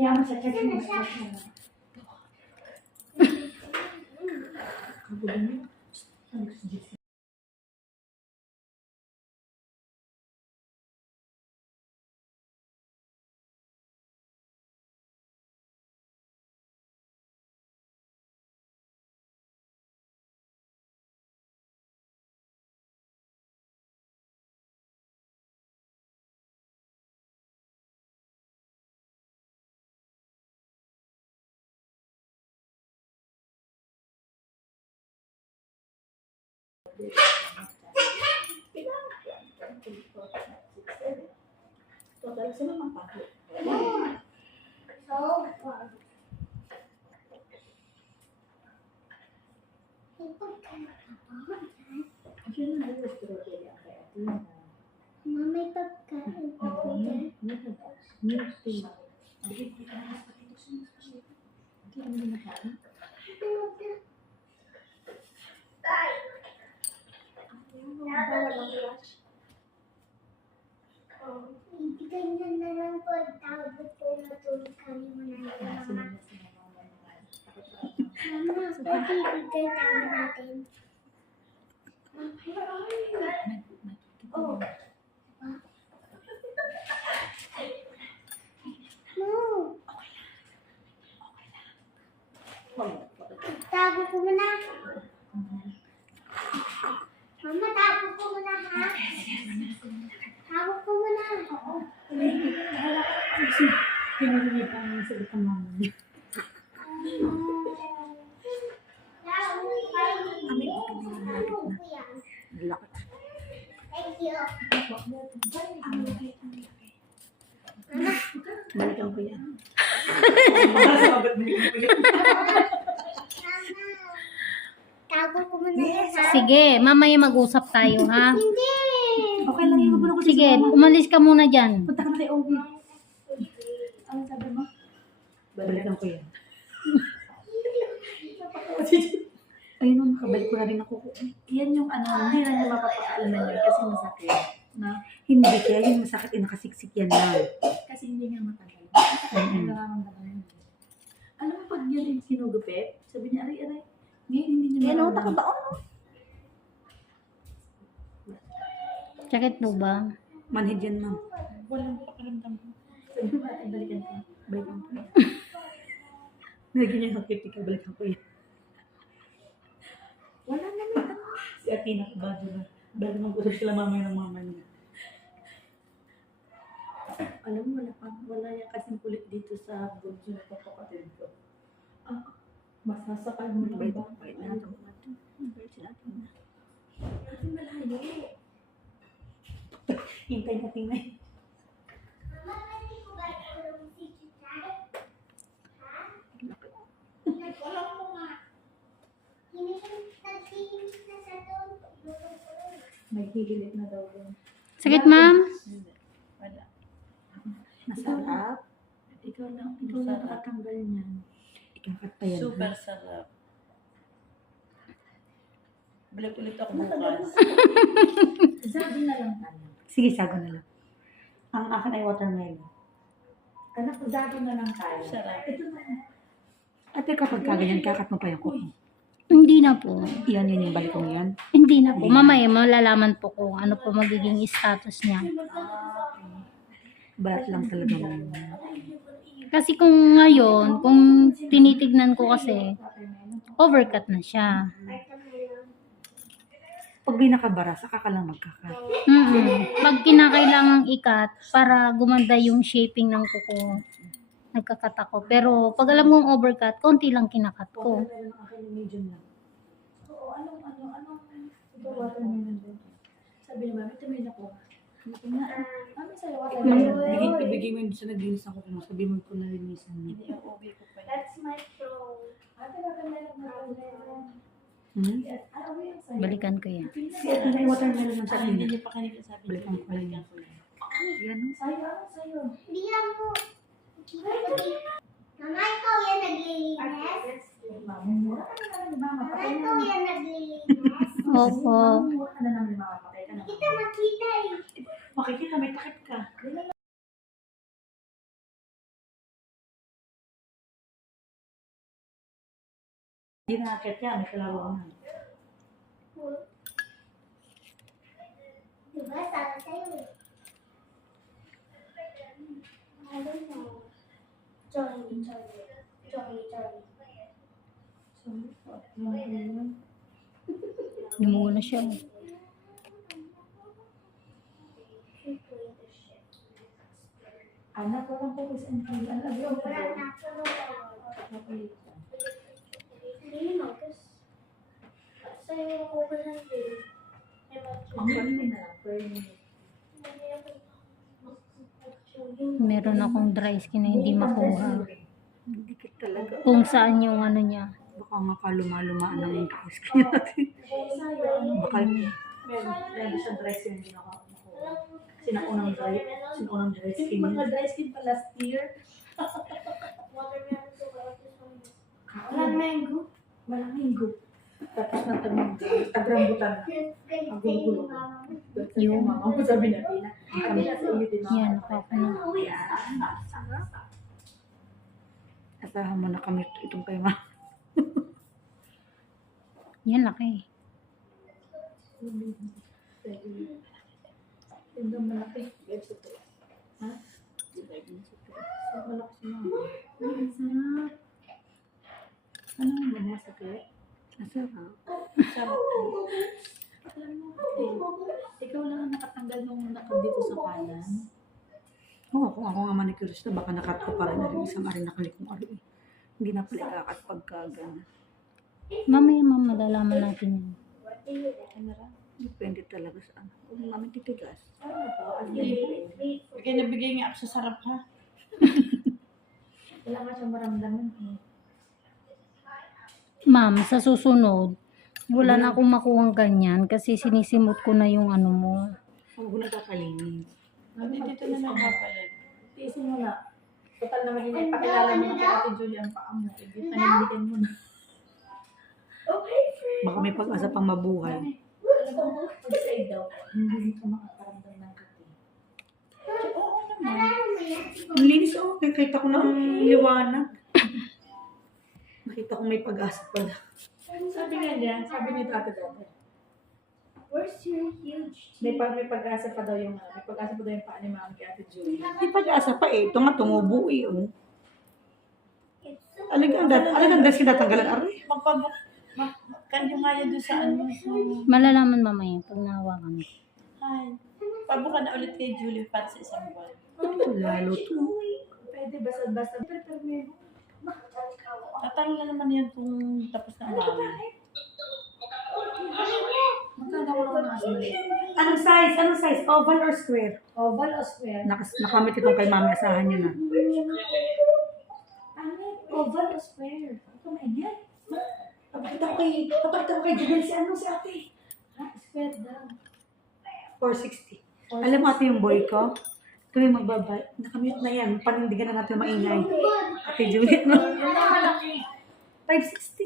Я бы сейчас Total, sino mang pako? Kasi na ang strawberry ang kaya. Mami, pagkain pa po dyan. News tea. Hindi ka na sa dito sa news. Hindi ka na nakain. Ibigay na na lang po ang tawag po matulog kami muna ng mama. Pwede ibigay tawag natin. Oh. No. Tago ko muna. Mama, tago ko muna ha. Tago ko muna. Oo. Pinarinig pa ang sagot ng mama niya. Thank you. Balikan ko yan. Tago ko muna yan ha. Sige, mamaya mag-usap tayo ha. Hindi. Okay lang yun. Magulo ko Sige, umalis ka muna dyan. Punta ka na kay Obi. Ano sabi mo? Balikan ko yan. Nung nakabalik ko na rin ako. Yan yung ano, hindi na niya mapapakaalaman yun kasi masakit. Na, hindi, kaya yung masakit ay nakasiksik yan lang. Kasi hindi nga matagal. Kasi nararamdaman yun. Alam mo, pag yan yung sinugupit, sabi niya, aray, aray. Ngayon, hindi niya Yan o, nararamdaman. nakabaon o. Sakit po ba? Manhid yan, ma'am. Walang pakiramdam ko. Sabi ko, balikan ko. Balikan ko. Naging niya nakiti ka, balikan ko yan. Wala naman ano. Si Athena, bago na. Bago mag-usap sila mamaya ng mama niya. Alam mo, wala pa. Wala yan kasing kulit dito sa bunso na kapatid ko. Ah, masasakal mo lang ba? bait na ito. Bait si Athena. Ate, malayo. Hintay na tingnan. Mama, pwede ko ba itulong rin. May hihilit na daw doon. Sakit ma'am? Wala. Masarap. Ikaw lang, ikaw lang nakatanggal niyan. Ikakat pa yan. Super ha? sarap. Balik ulit ako bukas. Sabi na lang tayo. Sige, sago na lang. Ang akin ay watermelon. Anak, dado na lang tayo. Sarap. Ito na. Ate, kapag kaganyan, kakat mo pa yung kuko. Hindi na po. Yan, yun yung balik mo yan. Hindi na po. Mamaya malalaman po kung ano po magiging status niya. Balat lang talaga mo. Kasi kung ngayon, kung tinitignan ko kasi, overcut na siya. Pag may nakabara, saka ka lang magkakat. mm Pag kinakailangang ikat para gumanda yung shaping ng kuko, nagkakat ako. Pero pag alam kong overcut, konti lang kinakat ko. Watermelon ang akin, medium lang. Oo, anong, ano, anong, ito watermelon din. Sabi ni mami, tumay na ko. Ito nga, mami sa'yo watermelon. Bigay, ibigay mo yun sa naglinis ako kung sabi mo ko nalinisan mo. Hindi ang ubi ko pa. That's my phone. Ate, watermelon, watermelon. Hmm? Ah, yan. Balikan ko yan. Watermelon ng sa Ah, hindi niyo pa kanina sabi niyo. Balikan ko yun. Balikan ko yan. Yan. Sa'yo, ano sa'yo? Hindi lang po. Mama, ikaw yan naglilinis? Mama, ikaw yan naglilinis? Opo. Kita makita eh. Makikita, may takip ka. Ginakit yan, may kalawangan. Diba, sana sa'yo eh. I don't know. Johnny, Johnny. Johnny, Johnny. Lumuho na siya. Anak, walang focus and feel. Ano, ano, Wala na. Hindi mo, kasi sa'yo ako ba ng video? Ang galing na per minute. Meron akong dry skin na hindi makuha. Dikit talaga. Kung saan yung ano niya. Baka nga kaluma-lumaan ng skin natin. Baka yung meron siya dry skin hindi nakakuha. Kasi naunang dry, sinunang dry skin. Mga dry skin pa last year. Walang mango. Walang. Tapos na tagrambutan na. Ang gulo-gulo. Yung mama ko sabi na, Tina, kami na sa iyo din. Yan, ako na. Asahan mo na kami itong kay ma. Yan, laki. Yung malaki. Ha? So, malaki si mama. Ay, ang sarap. Ano ang masakit? Masarap. Sarap. Alam mo, eh, ikaw lang ang nakatanggal nung nakad dito sa kanan. Oo, kung ako manicurist na, baka nakat ko pa rin na rin isang ari nakalikong ari. eh. Hindi na pala ikakat pagka gano'n. Mamaya, ma'am, malalaman natin. Camera? Depende talaga sa ano. Kung namin titigas. Bigay na bigay nga ako sa sarap ha. Wala ka siyang maramdaman. eh. Ma'am, sa susunod, wala na akong makuhang ganyan kasi sinisimot ko na yung ano mo. Huwag ko nagkakalinis. Hindi dito na nagpapalit. Tiisin mo na. Total naman yun pakilala mo na kay Ate Julie ang paa mo. Ibig panindigan mo na. Okay, Baka may pag-asa pang mabuhay. Pag-save daw. Hindi ka makakaramdam ng kape. Oo naman. Ang linis oh. Nakita ko na ang liwanag. Nakita ko may pag-asa pala. Sabi nga niya, sabi ni Tata dati. Where's your huge May, pag, may pag-asa pa daw yung, ano, may pag-asa pa daw yung paa ni Mami kay Ate Julie. May pag-asa pa eh. Ito nga tumubo eh. Oh. It's so Alagang dat, alagang dat sinatanggalan aray. Magpabuk. Mag, kanyo nga yan doon sa ano. Malalaman mamaya pag nahawakan ko. hi. Pabuka na ulit kay Julie para sa isang buwan. Ito lalo to. Pwede basta-basta. Pero pero may Tatalo na naman yan kung tapos na ang mami. Lang nasa mali? Anong size? Anong size? Oval or square? Oval o square? Nakas, nakamit itong kay mami. Asahan nyo na. Ano? Oval o square? Ito may yan. Papakita ko kay, papakita ko kay Julie si ano si ate. Ha? Square daw. 460. Alam mo ate yung boy ko? Kami magbabay. Nakamute na yan. Panindigan na natin maingay. Ate Juliet mo. 560.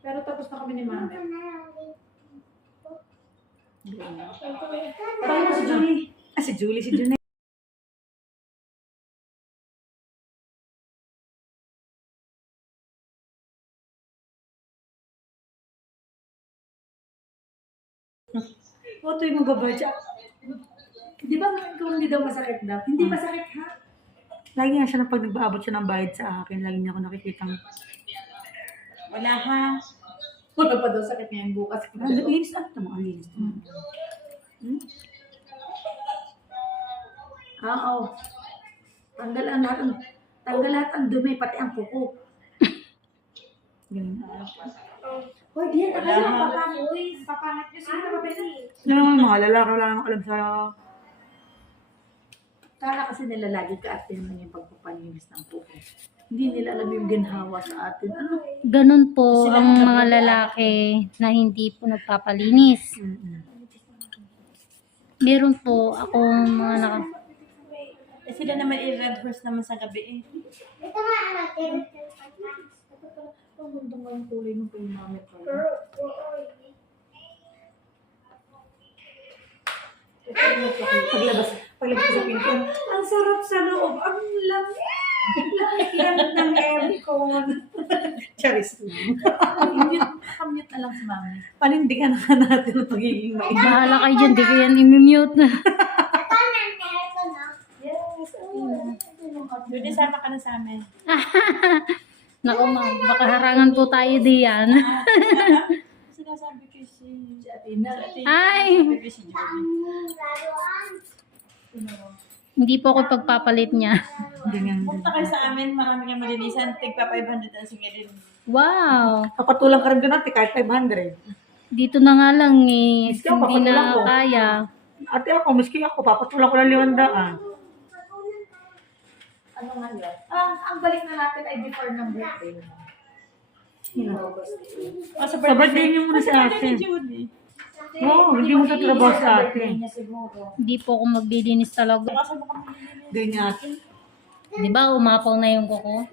Pero tapos na kami ni Mami. Tayo na si Julie. Ah, si Julie, si Julie. O, ito yung magbabadya. Di ba ikaw hindi daw masakit daw? Hindi masakit ha? Lagi nga siya na pag nagbaabot siya ng bayad sa akin, lagi niya ako nakikita. Wala ha. Wala pa daw sakit ngayon bukas. Ang linis na ito, mga linis. Hmm? Ah, Oo. Tanggal ang lahat ng tanggal lahat ang dumi, pati ang kuko. Ganun. Hoy, diyan tayo. ha. Papangit. Papangit niyo sino ba Ano mga lalaki, wala namang alam sa... Kala kasi nila lagi ka ate naman yung pagpapalinis ng kuko. Hindi nila alam yung ginhawa sa atin. Ano? Ganun po Sila ang mga lalaki na hindi po nagpapalinis. Meron po akong mga naka... Eh sila naman i-red horse naman sa gabi eh. Ito nga natin. Ang ganda nga yung kulay ng pinamit ko. Paglabas, paglabas ko sa pinto, ang sarap sa loob, ang lamig. Lang ng aircon. Charis lang. Commute na lang si mami. Panindigan na natin ang pagiging mainit. Bahala kayo dyan, di ko yan imimute na. No? Judy, sama ka na sa amin. Naku ma'am, baka harangan po tayo diyan. Sinasabi ko si... Ate- Ay! Sinasabi ko si Judy. Hindi po ako pagpapalit niya. Ganyan. Punta kayo sa amin, marami kang malinisan. Tigpa 500 ang singilin. Wow! Kapatulang ka rin doon natin kahit 500. Dito na nga lang eh, Miski ako, hindi papatulang na ko. kaya. Ate ako, miski ako, papatulang ko ng limandaan. Ano nga yun? Ah, ang balik na natin ay before ng birthday. August. Oh, sa Sa birthday niyo muna sa birthday atin. ni Judy. Oo, hindi mo sa trabaho sa atin. Hindi po ako maglilinis talaga. Ganyan. Di ba, umapaw na yung kuko?